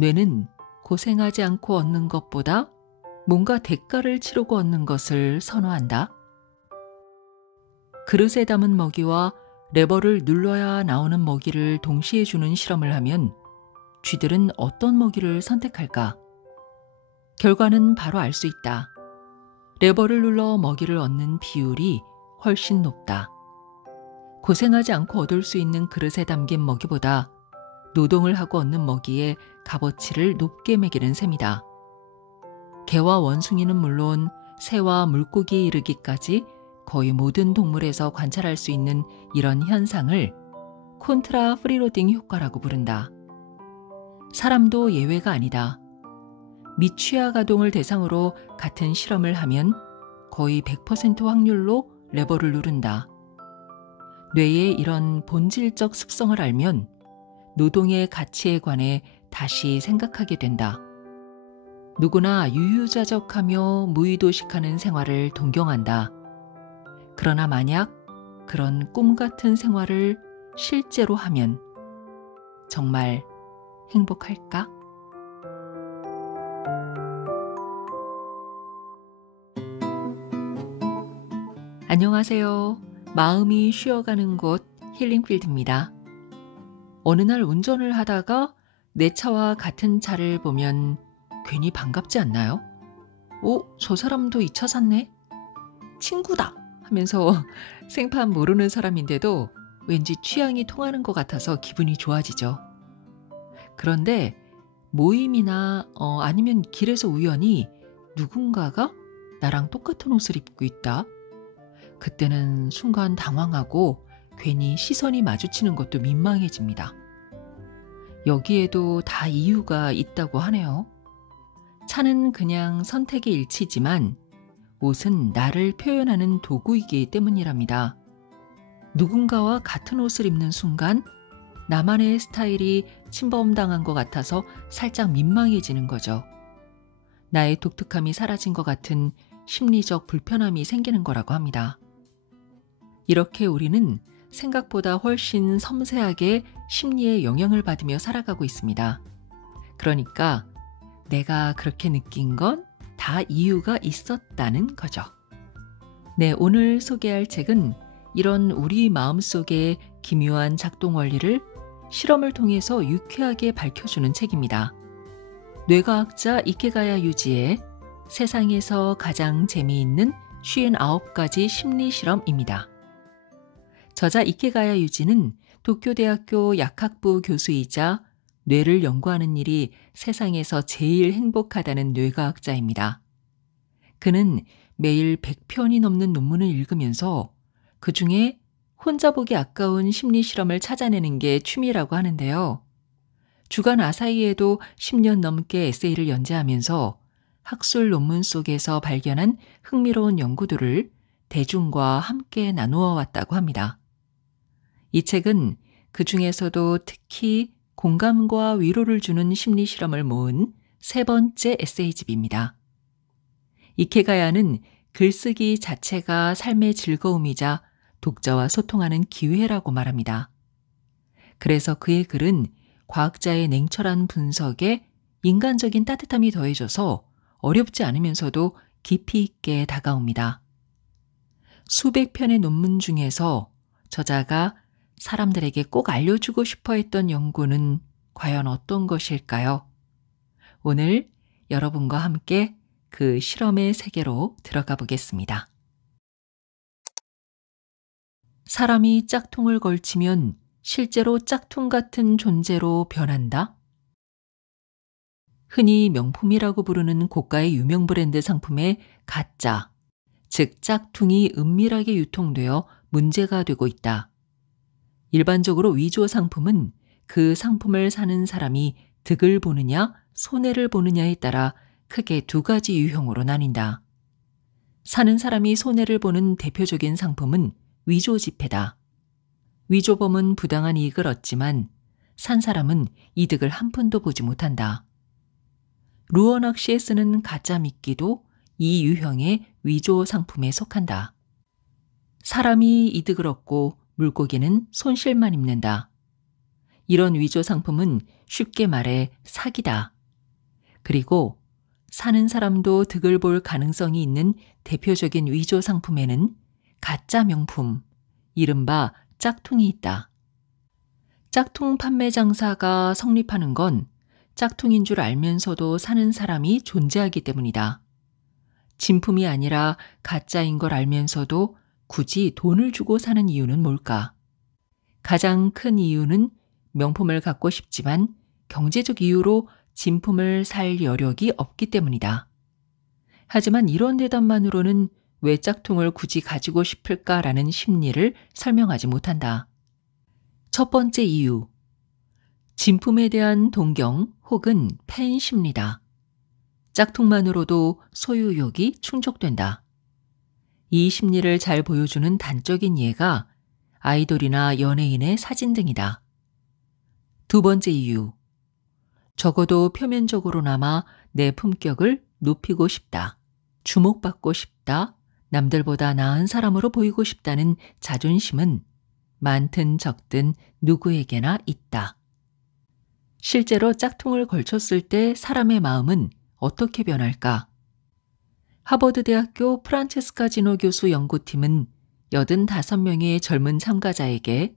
뇌는 고생하지 않고 얻는 것보다 뭔가 대가를 치르고 얻는 것을 선호한다. 그릇에 담은 먹이와 레버를 눌러야 나오는 먹이를 동시에 주는 실험을 하면 쥐들은 어떤 먹이를 선택할까? 결과는 바로 알 수 있다. 레버를 눌러 먹이를 얻는 비율이 훨씬 높다. 고생하지 않고 얻을 수 있는 그릇에 담긴 먹이보다 노동을 하고 얻는 먹이에 값어치를 높게 매기는 셈이다. 개와 원숭이는 물론 새와 물고기에 이르기까지 거의 모든 동물에서 관찰할 수 있는 이런 현상을 콘트라 프리로딩 효과라고 부른다. 사람도 예외가 아니다. 미취학 아동을 대상으로 같은 실험을 하면 거의 100% 확률로 레버를 누른다. 뇌의 이런 본질적 습성을 알면 노동의 가치에 관해 다시 생각하게 된다. 누구나 유유자적하며 무의도식하는 생활을 동경한다. 그러나 만약 그런 꿈 같은 생활을 실제로 하면 정말 행복할까? 안녕하세요. 마음이 쉬어가는 곳 힐링필드입니다. 어느 날 운전을 하다가 내 차와 같은 차를 보면 괜히 반갑지 않나요? 저 사람도 이 차 샀네? 친구다! 하면서 생판 모르는 사람인데도 왠지 취향이 통하는 것 같아서 기분이 좋아지죠. 그런데 모임이나 아니면 길에서 우연히 누군가가 나랑 똑같은 옷을 입고 있다? 그때는 순간 당황하고 괜히 시선이 마주치는 것도 민망해집니다. 여기에도 다 이유가 있다고 하네요. 차는 그냥 선택의 일치지만 옷은 나를 표현하는 도구이기 때문이랍니다. 누군가와 같은 옷을 입는 순간 나만의 스타일이 침범당한 것 같아서 살짝 민망해지는 거죠. 나의 독특함이 사라진 것 같은 심리적 불편함이 생기는 거라고 합니다. 이렇게 우리는 생각보다 훨씬 섬세하게 심리에 영향을 받으며 살아가고 있습니다. 그러니까 내가 그렇게 느낀 건 다 이유가 있었다는 거죠. 네, 오늘 소개할 책은 이런 우리 마음속의 기묘한 작동 원리를 실험을 통해서 유쾌하게 밝혀주는 책입니다. 뇌과학자 이케가야 유지의 세상에서 가장 재미있는 59가지 심리 실험입니다. 저자 이케가야 유지는 도쿄대학교 약학부 교수이자 뇌를 연구하는 일이 세상에서 제일 행복하다는 뇌과학자입니다. 그는 매일 100편이 넘는 논문을 읽으면서 그중에 혼자 보기 아까운 심리 실험을 찾아내는 게 취미라고 하는데요. 주간 아사히에도 10년 넘게 에세이를 연재하면서 학술 논문 속에서 발견한 흥미로운 연구들을 대중과 함께 나누어 왔다고 합니다. 이 책은 그 중에서도 특히 공감과 위로를 주는 심리 실험을 모은 3번째 에세이집입니다. 이케가야는 글쓰기 자체가 삶의 즐거움이자 독자와 소통하는 기회라고 말합니다. 그래서 그의 글은 과학자의 냉철한 분석에 인간적인 따뜻함이 더해져서 어렵지 않으면서도 깊이 있게 다가옵니다. 수백 편의 논문 중에서 저자가 사람들에게 꼭 알려주고 싶어 했던 연구는 과연 어떤 것일까요? 오늘 여러분과 함께 그 실험의 세계로 들어가 보겠습니다. 사람이 짝퉁을 걸치면 실제로 짝퉁 같은 존재로 변한다? 흔히 명품이라고 부르는 고가의 유명 브랜드 상품의 가짜, 즉 짝퉁이 은밀하게 유통되어 문제가 되고 있다. 일반적으로 위조 상품은 그 상품을 사는 사람이 득을 보느냐 손해를 보느냐에 따라 크게 2가지 유형으로 나뉜다. 사는 사람이 손해를 보는 대표적인 상품은 위조 지폐다. 위조범은 부당한 이익을 얻지만 산 사람은 이득을 한 푼도 보지 못한다. 루어 낚시에 쓰는 가짜 미끼도 이 유형의 위조 상품에 속한다. 사람이 이득을 얻고 물고기는 손실만 입는다. 이런 위조 상품은 쉽게 말해 사기다. 그리고 사는 사람도 득을 볼 가능성이 있는 대표적인 위조 상품에는 가짜 명품, 이른바 짝퉁이 있다. 짝퉁 판매 장사가 성립하는 건 짝퉁인 줄 알면서도 사는 사람이 존재하기 때문이다. 진품이 아니라 가짜인 걸 알면서도 굳이 돈을 주고 사는 이유는 뭘까? 가장 큰 이유는 명품을 갖고 싶지만 경제적 이유로 진품을 살 여력이 없기 때문이다. 하지만 이런 대답만으로는 왜 짝퉁을 굳이 가지고 싶을까라는 심리를 설명하지 못한다. 첫 번째 이유, 진품에 대한 동경 혹은 팬심리다. 짝퉁만으로도 소유욕이 충족된다. 이 심리를 잘 보여주는 단적인 예가 아이돌이나 연예인의 사진 등이다. 두 번째 이유, 적어도 표면적으로나마 내 품격을 높이고 싶다. 주목받고 싶다. 남들보다 나은 사람으로 보이고 싶다는 자존심은 많든 적든 누구에게나 있다. 실제로 짝퉁을 걸쳤을 때 사람의 마음은 어떻게 변할까? 하버드 대학교 프란체스카 지노 교수 연구팀은 85명의 젊은 참가자에게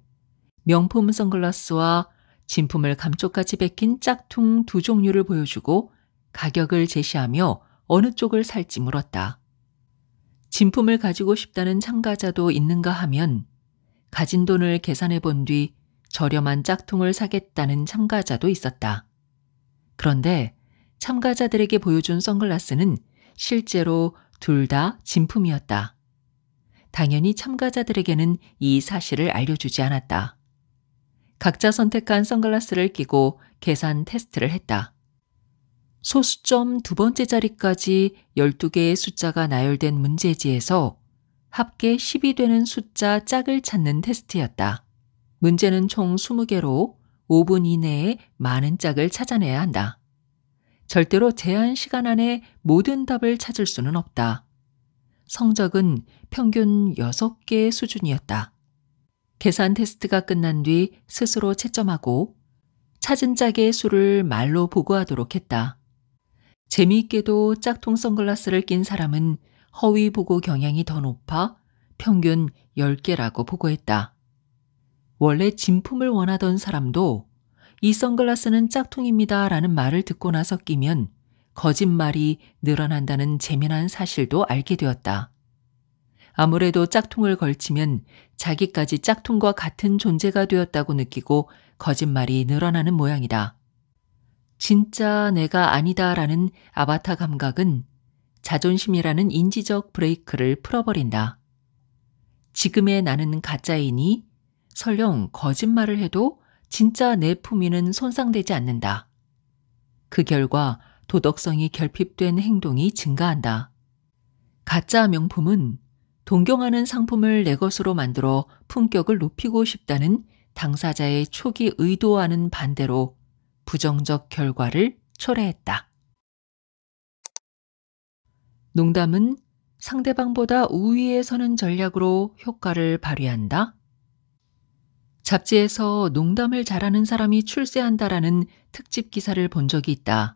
명품 선글라스와 진품을 감쪽같이 베낀 짝퉁 두 종류를 보여주고 가격을 제시하며 어느 쪽을 살지 물었다. 진품을 가지고 싶다는 참가자도 있는가 하면 가진 돈을 계산해 본 뒤 저렴한 짝퉁을 사겠다는 참가자도 있었다. 그런데 참가자들에게 보여준 선글라스는 실제로 둘 다 진품이었다. 당연히 참가자들에게는 이 사실을 알려주지 않았다. 각자 선택한 선글라스를 끼고 계산 테스트를 했다. 소수점 두 번째 자리까지 12개의 숫자가 나열된 문제지에서 합계 10이 되는 숫자 짝을 찾는 테스트였다. 문제는 총 20개로 5분 이내에 많은 짝을 찾아내야 한다. 절대로 제한 시간 안에 모든 답을 찾을 수는 없다. 성적은 평균 6개의 수준이었다. 계산 테스트가 끝난 뒤 스스로 채점하고 찾은 짝의 수를 말로 보고하도록 했다. 재미있게도 짝퉁 선글라스를 낀 사람은 허위 보고 경향이 더 높아 평균 10개라고 보고했다. 원래 진품을 원하던 사람도 이 선글라스는 짝퉁입니다 라는 말을 듣고 나서 끼면 거짓말이 늘어난다는 재미난 사실도 알게 되었다. 아무래도 짝퉁을 걸치면 자기까지 짝퉁과 같은 존재가 되었다고 느끼고 거짓말이 늘어나는 모양이다. 진짜 내가 아니다라는 아바타 감각은 자존심이라는 인지적 브레이크를 풀어버린다. 지금의 나는 가짜이니 설령 거짓말을 해도 진짜 내 품위는 손상되지 않는다. 그 결과 도덕성이 결핍된 행동이 증가한다. 가짜 명품은 동경하는 상품을 내 것으로 만들어 품격을 높이고 싶다는 당사자의 초기 의도와는 반대로 부정적 결과를 초래했다. 농담은 상대방보다 우위에 서는 전략으로 효과를 발휘한다. 잡지에서 농담을 잘하는 사람이 출세한다라는 특집 기사를 본 적이 있다.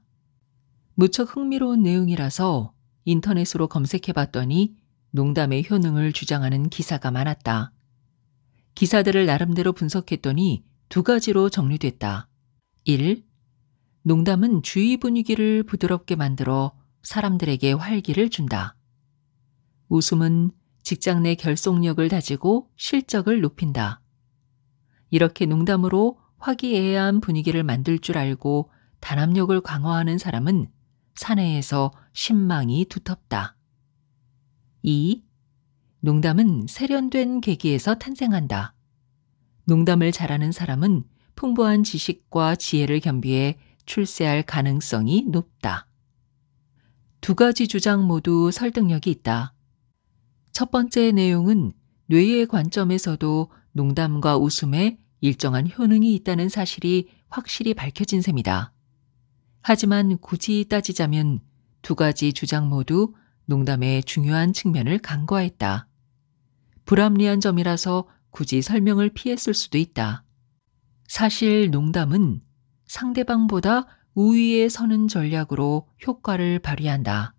무척 흥미로운 내용이라서 인터넷으로 검색해 봤더니 농담의 효능을 주장하는 기사가 많았다. 기사들을 나름대로 분석했더니 두 가지로 정리됐다. 1. 농담은 주위 분위기를 부드럽게 만들어 사람들에게 활기를 준다. 웃음은 직장 내 결속력을 다지고 실적을 높인다. 이렇게 농담으로 화기애애한 분위기를 만들 줄 알고 단합력을 강화하는 사람은 사내에서 신망이 두텁다. 2. 농담은 세련된 계기에서 탄생한다. 농담을 잘하는 사람은 풍부한 지식과 지혜를 겸비해 출세할 가능성이 높다. 두 가지 주장 모두 설득력이 있다. 첫 번째 내용은 뇌의 관점에서도 농담과 웃음에 일정한 효능이 있다는 사실이 확실히 밝혀진 셈이다. 하지만 굳이 따지자면 두 가지 주장 모두 농담의 중요한 측면을 간과했다. 불합리한 점이라서 굳이 설명을 피했을 수도 있다. 사실 농담은 상대방보다 우위에 서는 전략으로 효과를 발휘한다.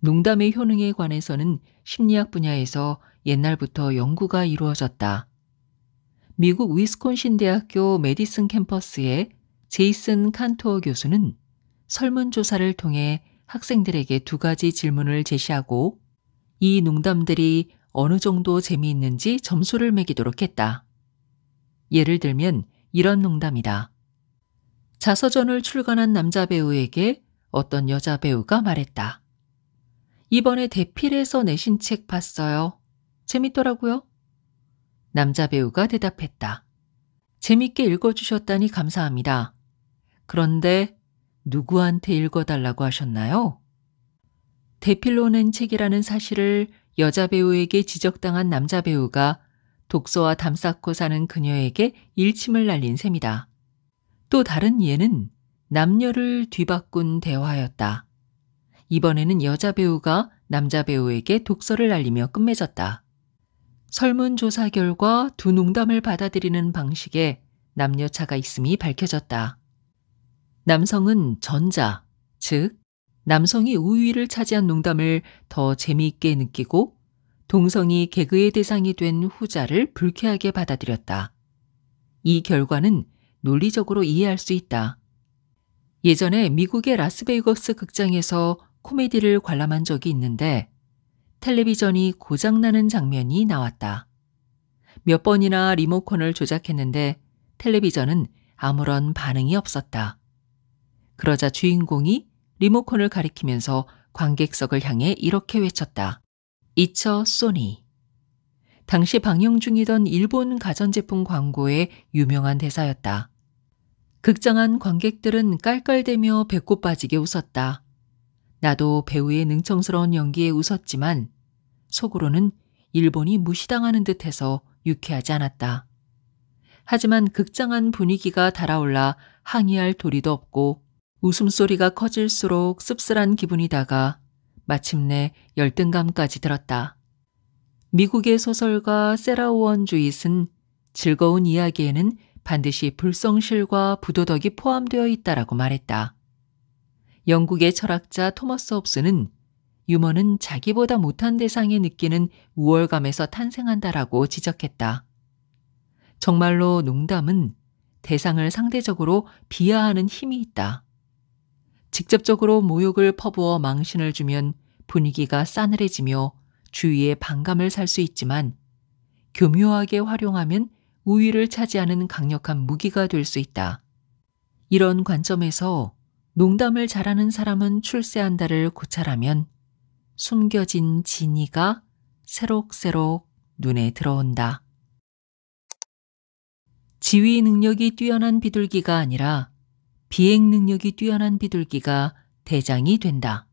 농담의 효능에 관해서는 심리학 분야에서 옛날부터 연구가 이루어졌다. 미국 위스콘신 대학교 메디슨 캠퍼스의 제이슨 칸토어 교수는 설문조사를 통해 학생들에게 두 가지 질문을 제시하고 이 농담들이 어느 정도 재미있는지 점수를 매기도록 했다. 예를 들면 이런 농담이다. 자서전을 출간한 남자 배우에게 어떤 여자 배우가 말했다. 이번에 대필해서 내신 책 봤어요. 재밌더라고요. 남자 배우가 대답했다. 재밌게 읽어주셨다니 감사합니다. 그런데 누구한테 읽어달라고 하셨나요? 대필로 낸 책이라는 사실을 여자 배우에게 지적당한 남자 배우가 독서와 담 쌓고 사는 그녀에게 일침을 날린 셈이다. 또 다른 예는 남녀를 뒤바꾼 대화였다. 이번에는 여자 배우가 남자 배우에게 독서를 날리며 끝맺었다. 설문조사 결과 두 농담을 받아들이는 방식에 남녀차가 있음이 밝혀졌다. 남성은 전자, 즉 남성이 우위를 차지한 농담을 더 재미있게 느끼고 동성이 개그의 대상이 된 후자를 불쾌하게 받아들였다. 이 결과는 논리적으로 이해할 수 있다. 예전에 미국의 라스베이거스 극장에서 코미디를 관람한 적이 있는데 텔레비전이 고장나는 장면이 나왔다. 몇 번이나 리모컨을 조작했는데 텔레비전은 아무런 반응이 없었다. 그러자 주인공이 리모컨을 가리키면서 관객석을 향해 이렇게 외쳤다. 이처 소니. 당시 방영 중이던 일본 가전제품 광고의 유명한 대사였다. 극장 안 관객들은 깔깔대며 배꼽 빠지게 웃었다. 나도 배우의 능청스러운 연기에 웃었지만 속으로는 일본이 무시당하는 듯해서 유쾌하지 않았다. 하지만 극장 안 분위기가 달아올라 항의할 도리도 없고 웃음소리가 커질수록 씁쓸한 기분이다가 마침내 열등감까지 들었다. 미국의 소설가 세라 오원 주잇은 즐거운 이야기에는 반드시 불성실과 부도덕이 포함되어 있다라고 말했다. 영국의 철학자 토머스 홉스는 유머는 자기보다 못한 대상에 느끼는 우월감에서 탄생한다라고 지적했다. 정말로 농담은 대상을 상대적으로 비하하는 힘이 있다. 직접적으로 모욕을 퍼부어 망신을 주면 분위기가 싸늘해지며 주위에 반감을 살 수 있지만 교묘하게 활용하면 우위를 차지하는 강력한 무기가 될 수 있다. 이런 관점에서 농담을 잘하는 사람은 출세한다를 고찰하면 숨겨진 진의가 새록새록 눈에 들어온다. 지휘 능력이 뛰어난 비둘기가 아니라 비행 능력이 뛰어난 비둘기가 대장이 된다.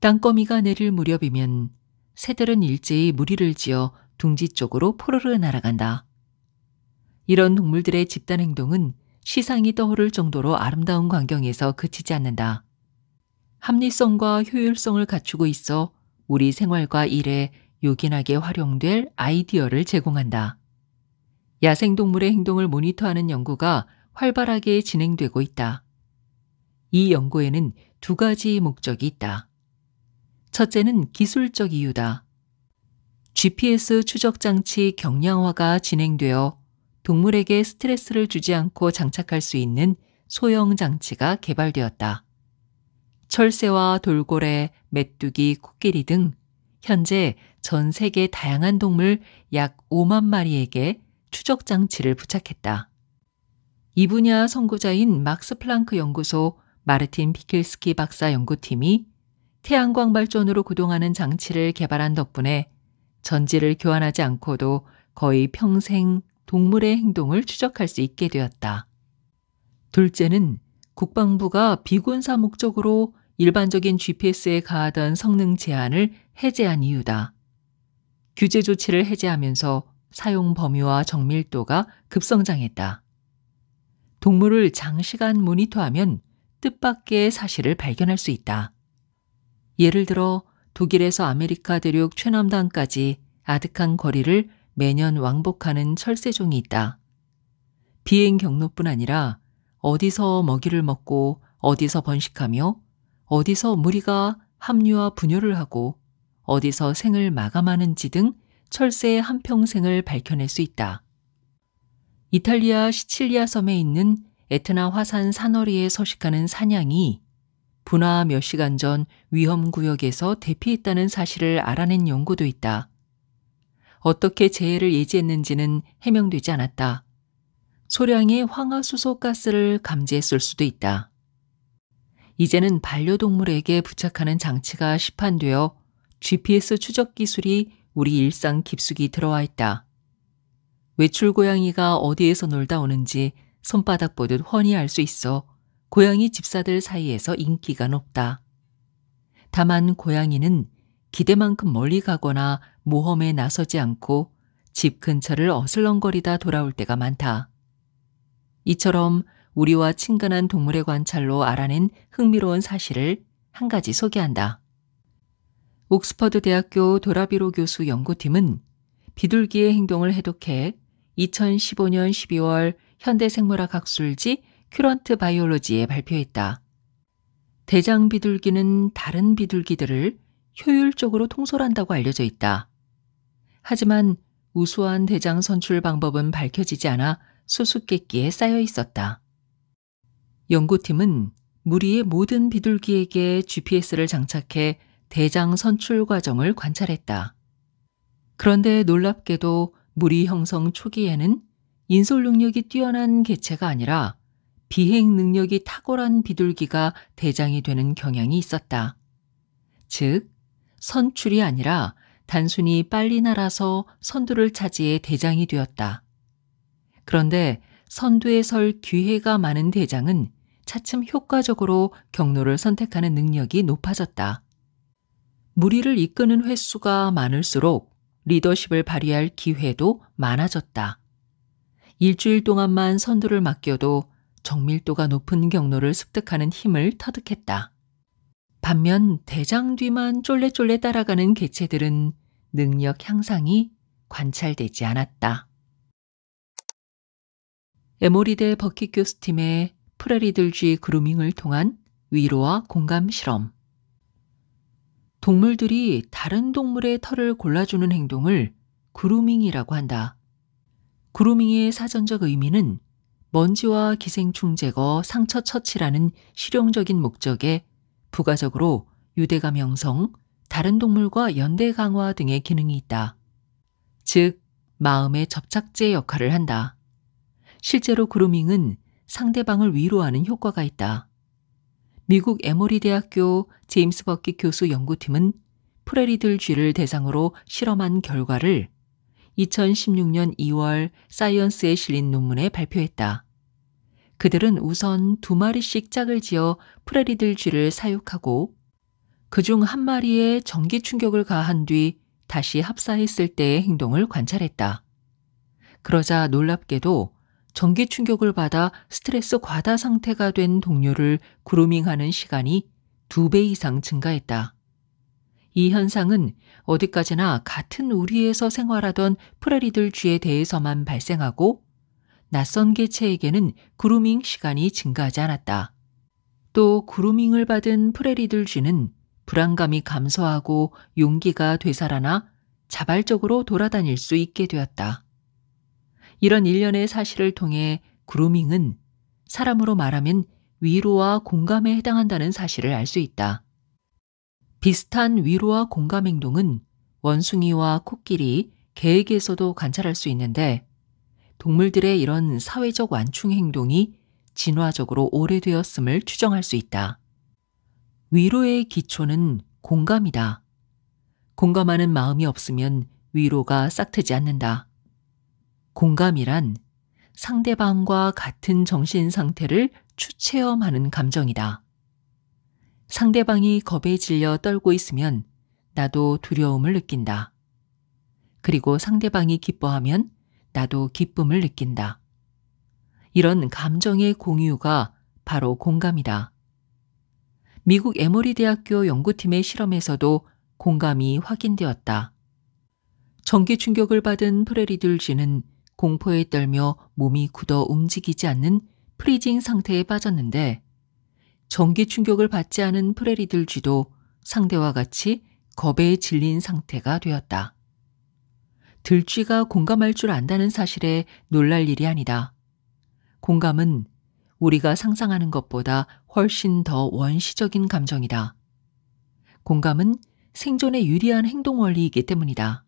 땅거미가 내릴 무렵이면 새들은 일제히 무리를 지어 둥지 쪽으로 포르르 날아간다. 이런 동물들의 집단 행동은 시상이 떠오를 정도로 아름다운 광경에서 그치지 않는다. 합리성과 효율성을 갖추고 있어 우리 생활과 일에 요긴하게 활용될 아이디어를 제공한다. 야생동물의 행동을 모니터하는 연구가 활발하게 진행되고 있다. 이 연구에는 두 가지 목적이 있다. 첫째는 기술적 이유다. GPS 추적 장치 경량화가 진행되어 동물에게 스트레스를 주지 않고 장착할 수 있는 소형 장치가 개발되었다. 철새와 돌고래, 메뚜기, 코끼리 등 현재 전 세계 다양한 동물 약 5만 마리에게 추적 장치를 부착했다. 이 분야 선구자인 막스 플랑크 연구소 마르틴 비킬스키 박사 연구팀이 태양광 발전으로 구동하는 장치를 개발한 덕분에 전지를 교환하지 않고도 거의 평생 동물의 행동을 추적할 수 있게 되었다. 둘째는 국방부가 비군사 목적으로 일반적인 GPS에 가하던 성능 제한을 해제한 이유다. 규제 조치를 해제하면서 사용 범위와 정밀도가 급성장했다. 동물을 장시간 모니터하면 뜻밖의 사실을 발견할 수 있다. 예를 들어 독일에서 아메리카 대륙 최남단까지 아득한 거리를 매년 왕복하는 철새종이 있다. 비행 경로뿐 아니라 어디서 먹이를 먹고 어디서 번식하며 어디서 무리가 합류와 분열을 하고 어디서 생을 마감하는지 등 철새의 한평생을 밝혀낼 수 있다. 이탈리아 시칠리아 섬에 있는 에트나 화산 사너리에 서식하는 사냥이 분화 몇 시간 전 위험구역에서 대피했다는 사실을 알아낸 연구도 있다. 어떻게 재해를 예지했는지는 해명되지 않았다. 소량의 황화수소 가스를 감지했을 수도 있다. 이제는 반려동물에게 부착하는 장치가 시판되어 GPS 추적 기술이 우리 일상 깊숙이 들어와 있다. 외출 고양이가 어디에서 놀다 오는지 손바닥 보듯 훤히 알 수 있어 고양이 집사들 사이에서 인기가 높다. 다만 고양이는 기대만큼 멀리 가거나 모험에 나서지 않고 집 근처를 어슬렁거리다 돌아올 때가 많다. 이처럼 우리와 친근한 동물의 관찰로 알아낸 흥미로운 사실을 한 가지 소개한다. 옥스퍼드 대학교 도라비로 교수 연구팀은 비둘기의 행동을 해독해 2015년 12월 현대생물학 학술지 큐런트 바이올로지에 발표했다. 대장 비둘기는 다른 비둘기들을 효율적으로 통솔한다고 알려져 있다. 하지만 우수한 대장 선출 방법은 밝혀지지 않아 수수께끼에 쌓여 있었다. 연구팀은 무리의 모든 비둘기에게 GPS를 장착해 대장 선출 과정을 관찰했다. 그런데 놀랍게도 무리 형성 초기에는 인솔 능력이 뛰어난 개체가 아니라 비행 능력이 탁월한 비둘기가 대장이 되는 경향이 있었다. 즉, 선출이 아니라 단순히 빨리 날아서 선두를 차지해 대장이 되었다. 그런데 선두에 설 기회가 많은 대장은 차츰 효과적으로 경로를 선택하는 능력이 높아졌다. 무리를 이끄는 횟수가 많을수록 리더십을 발휘할 기회도 많아졌다. 일주일 동안만 선두를 맡겨도 정밀도가 높은 경로를 습득하는 힘을 터득했다. 반면 대장 뒤만 쫄래쫄래 따라가는 개체들은 능력 향상이 관찰되지 않았다. 에모리대 버킷 교수팀의 프레리들쥐 그루밍을 통한 위로와 공감 실험. 동물들이 다른 동물의 털을 골라주는 행동을 그루밍이라고 한다. 그루밍의 사전적 의미는 먼지와 기생충 제거, 상처 처치라는 실용적인 목적에 부가적으로 유대감 형성, 다른 동물과 연대 강화 등의 기능이 있다. 즉, 마음의 접착제 역할을 한다. 실제로 그루밍은 상대방을 위로하는 효과가 있다. 미국 에모리 대학교 제임스 버킷 교수 연구팀은 프레리들 쥐를 대상으로 실험한 결과를 2016년 2월 사이언스에 실린 논문에 발표했다. 그들은 우선 2마리씩 짝을 지어 프레리들 쥐를 사육하고 그중 1마리에 전기 충격을 가한 뒤 다시 합사했을 때의 행동을 관찰했다. 그러자 놀랍게도 전기 충격을 받아 스트레스 과다 상태가 된 동료를 그루밍하는 시간이 2배 이상 증가했다. 이 현상은 어디까지나 같은 우리에서 생활하던 프레리들 쥐에 대해서만 발생하고 낯선 개체에게는 그루밍 시간이 증가하지 않았다. 또 그루밍을 받은 프레리들 쥐는 불안감이 감소하고 용기가 되살아나 자발적으로 돌아다닐 수 있게 되었다. 이런 일련의 사실을 통해 그루밍은 사람으로 말하면 위로와 공감에 해당한다는 사실을 알 수 있다. 비슷한 위로와 공감 행동은 원숭이와 코끼리, 개에게서도 관찰할 수 있는데 동물들의 이런 사회적 완충 행동이 진화적으로 오래되었음을 추정할 수 있다. 위로의 기초는 공감이다. 공감하는 마음이 없으면 위로가 싹트지 않는다. 공감이란 상대방과 같은 정신 상태를 추체험하는 감정이다. 상대방이 겁에 질려 떨고 있으면 나도 두려움을 느낀다. 그리고 상대방이 기뻐하면 나도 기쁨을 느낀다. 이런 감정의 공유가 바로 공감이다. 미국 에모리 대학교 연구팀의 실험에서도 공감이 확인되었다. 전기 충격을 받은 프레리들 쥐는 공포에 떨며 몸이 굳어 움직이지 않는 프리징 상태에 빠졌는데 전기 충격을 받지 않은 프레리들 쥐도 상대와 같이 겁에 질린 상태가 되었다. 들쥐가 공감할 줄 안다는 사실에 놀랄 일이 아니다. 공감은 우리가 상상하는 것보다 훨씬 더 원시적인 감정이다. 공감은 생존에 유리한 행동 원리이기 때문이다.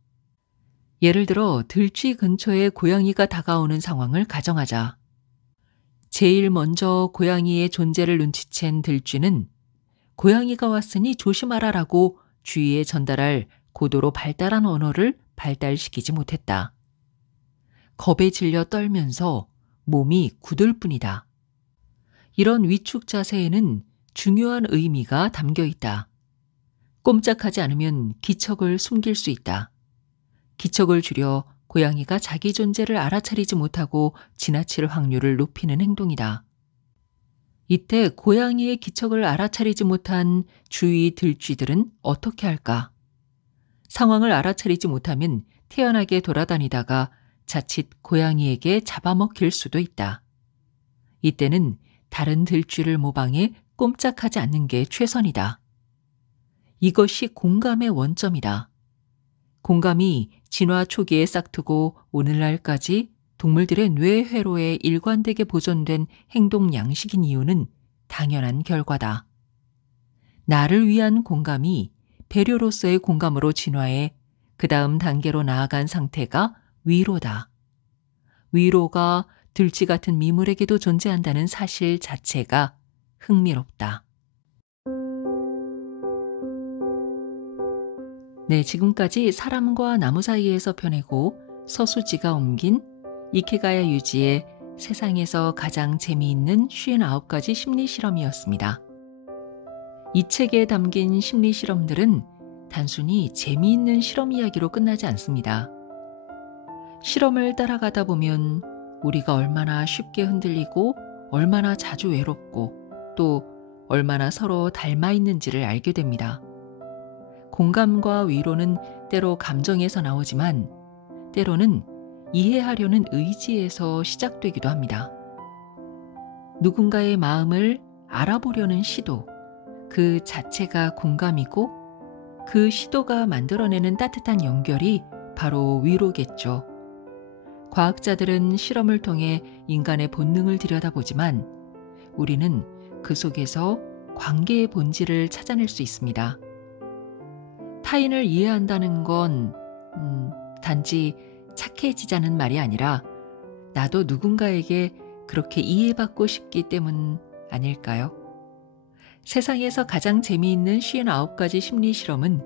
예를 들어 들쥐 근처에 고양이가 다가오는 상황을 가정하자. 제일 먼저 고양이의 존재를 눈치챈 들쥐는 고양이가 왔으니 조심하라라고 주위에 전달할 고도로 발달한 언어를 발달시키지 못했다. 겁에 질려 떨면서 몸이 굳을 뿐이다. 이런 위축 자세에는 중요한 의미가 담겨 있다. 꼼짝하지 않으면 기척을 숨길 수 있다. 기척을 줄여 고양이가 자기 존재를 알아차리지 못하고 지나칠 확률을 높이는 행동이다. 이때 고양이의 기척을 알아차리지 못한 주위 들쥐들은 어떻게 할까? 상황을 알아차리지 못하면 태연하게 돌아다니다가 자칫 고양이에게 잡아먹힐 수도 있다. 이때는 다른 들쥐를 모방해 꼼짝하지 않는 게 최선이다. 이것이 공감의 원점이다. 공감이 진화 초기에 싹트고 오늘날까지 동물들의 뇌 회로에 일관되게 보존된 행동 양식인 이유는 당연한 결과다. 나를 위한 공감이 배려로서의 공감으로 진화해 그 다음 단계로 나아간 상태가 위로다. 위로가 들쥐 같은 미물에게도 존재한다는 사실 자체가 흥미롭다. 네, 지금까지 사람과 나무 사이에서 펴내고 서수지가 옮긴 이케가야 유지의 세상에서 가장 재미있는 59가지 심리 실험이었습니다. 이 책에 담긴 심리 실험들은 단순히 재미있는 실험 이야기로 끝나지 않습니다. 실험을 따라가다 보면 우리가 얼마나 쉽게 흔들리고 얼마나 자주 외롭고 또 얼마나 서로 닮아 있는지를 알게 됩니다. 공감과 위로는 때로 감정에서 나오지만 때로는 이해하려는 의지에서 시작되기도 합니다. 누군가의 마음을 알아보려는 시도, 그 자체가 공감이고 그 시도가 만들어내는 따뜻한 연결이 바로 위로겠죠. 과학자들은 실험을 통해 인간의 본능을 들여다보지만 우리는 그 속에서 관계의 본질을 찾아낼 수 있습니다. 타인을 이해한다는 건 단지 착해지자는 말이 아니라 나도 누군가에게 그렇게 이해받고 싶기 때문 아닐까요? 세상에서 가장 재미있는 59가지 심리 실험은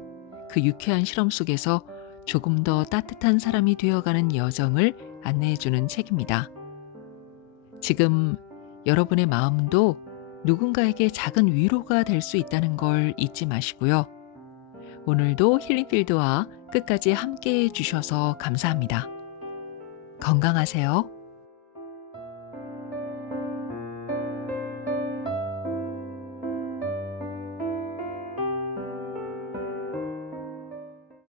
그 유쾌한 실험 속에서 조금 더 따뜻한 사람이 되어가는 여정을 안내해주는 책입니다. 지금 여러분의 마음도 누군가에게 작은 위로가 될 수 있다는 걸 잊지 마시고요. 오늘도 힐링필드와 끝까지 함께해 주셔서 감사합니다. 건강하세요.